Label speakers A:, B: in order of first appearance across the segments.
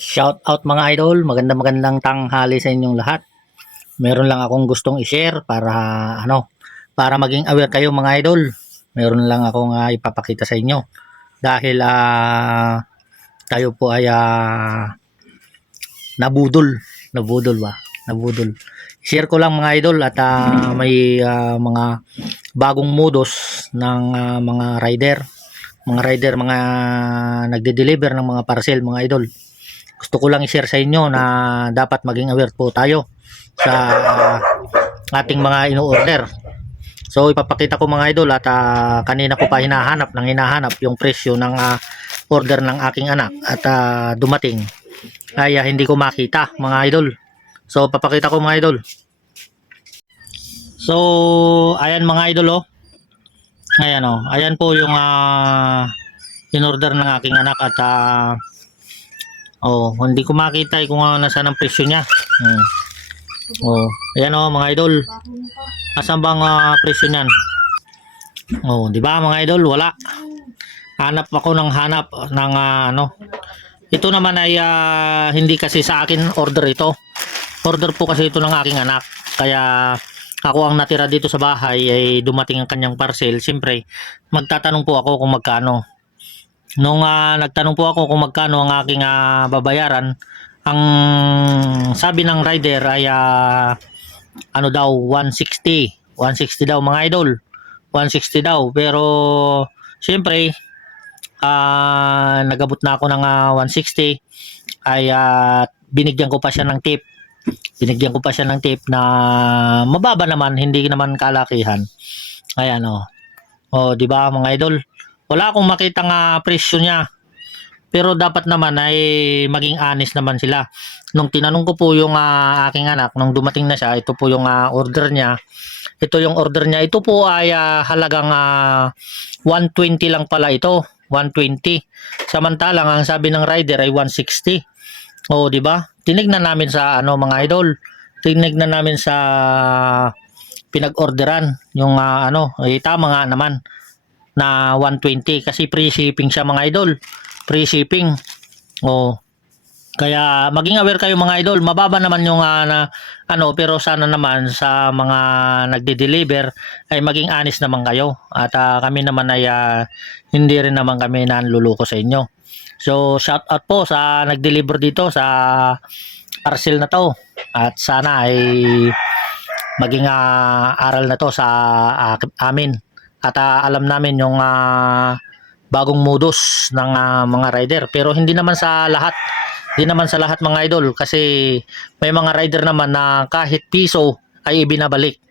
A: Shout out mga idol, maganda magandang tanghali sa inyong lahat. Meron lang akong gustong i-share para ano, para maging aware kayo mga idol. Meron lang akong uh, ipapakita sa inyo. Dahil ah tayo po ay ah, nabudol, nabudol ba? Nabudol. Share ko lang mga idol at ah, may ah, mga bagong modus ng ah, mga rider, mga rider, mga nagde-deliver ng mga parcel mga idol gusto ko lang i-share sa inyo na dapat maging aware po tayo sa ating mga ino-order. So ipapakita ko mga idol at uh, kanina ko pa hinahanap ng hinahanap yung presyo ng uh, order ng aking anak at uh, dumating ay uh, hindi ko makita mga idol. So papakita ko mga idol. So ayan mga idol oh. Ayan oh. Ayan po yung uh, in-order ng aking anak at uh, Oh, hindi ko makita eh kung uh, nasaan ang presyo niya. Hmm. Oh, ayan oh mga idol. Asan bang uh, presyo niyan? Oh, 'di ba mga idol? Wala. Hanap ako ng hanap ng uh, ano. Ito naman ay uh, hindi kasi sa akin order ito. Order po kasi ito ng aking anak. Kaya ako ang natira dito sa bahay ay dumating ang kanyang parcel. Siyempre, magtatanong po ako kung magkano. Nung uh, nagtanong po ako kung magkano ang aking uh, babayaran, ang sabi ng rider ay uh, ano daw 160. 160 daw mga idol. 160 daw pero siyempre uh, nagabot na ako ng uh, 160 ay uh, binigyan ko pa siya ng tip. Binigyan ko pa siya ng tip na mababa naman, hindi naman kalakihan. Ayan oh. Oh, 'di ba mga idol? Wala akong makita nga presyo niya. Pero dapat naman ay maging honest naman sila. Nung tinanong ko po yung uh, aking anak, nung dumating na siya, ito po yung uh, order niya. Ito yung order niya. Ito po ay uh, halagang uh, 120 lang pala ito. 120. Samantalang ang sabi ng rider ay 160. Oh, di ba? Tinignan namin sa ano mga idol. Tinignan namin sa pinag-orderan yung uh, ano, eh, tama nga naman na 120 kasi free shipping siya mga idol. Free shipping. Oh. Kaya maging aware kayo mga idol, mababa naman yung uh, na, ano pero sana naman sa mga nagde-deliver ay maging honest naman kayo. At uh, kami naman ay uh, hindi rin naman kami nanluluko sa inyo. So shout out po sa nag-deliver dito sa parcel na to. At sana ay maging uh, aral na to sa uh, amin at uh, alam namin yung uh, bagong modus ng uh, mga rider. Pero hindi naman sa lahat hindi naman sa lahat mga idol. Kasi may mga rider naman na kahit piso ay ibinabalik.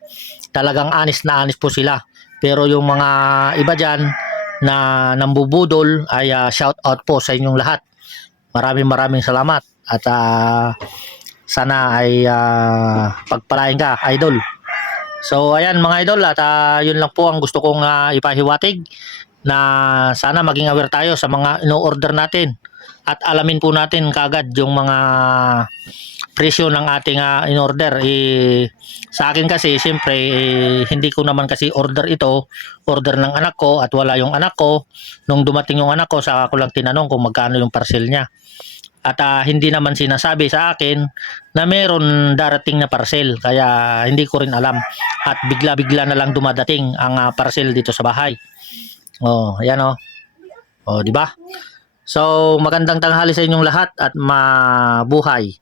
A: Talagang honest na honest po sila. Pero yung mga iba dyan na nambubudol ay uh, shout out po sa inyong lahat. Maraming maraming salamat. At uh, sana ay uh, pagpalain ka idol So ayan mga idol at uh, yun lang po ang gusto kong uh, ipahiwatig na sana maging aware tayo sa mga ino-order natin at alamin po natin kagad yung mga presyo ng ating uh, in-order. Eh, sa akin kasi siyempre eh, hindi ko naman kasi order ito, order ng anak ko at wala yung anak ko. Nung dumating yung anak ko, saka ko lang tinanong kung magkano yung parcel niya at uh, hindi naman sinasabi sa akin na meron darating na parcel kaya hindi ko rin alam at bigla-bigla na lang dumadating ang uh, parcel dito sa bahay. Oh, ayan oh. Oh, di ba? So, magandang tanghali sa inyong lahat at mabuhay.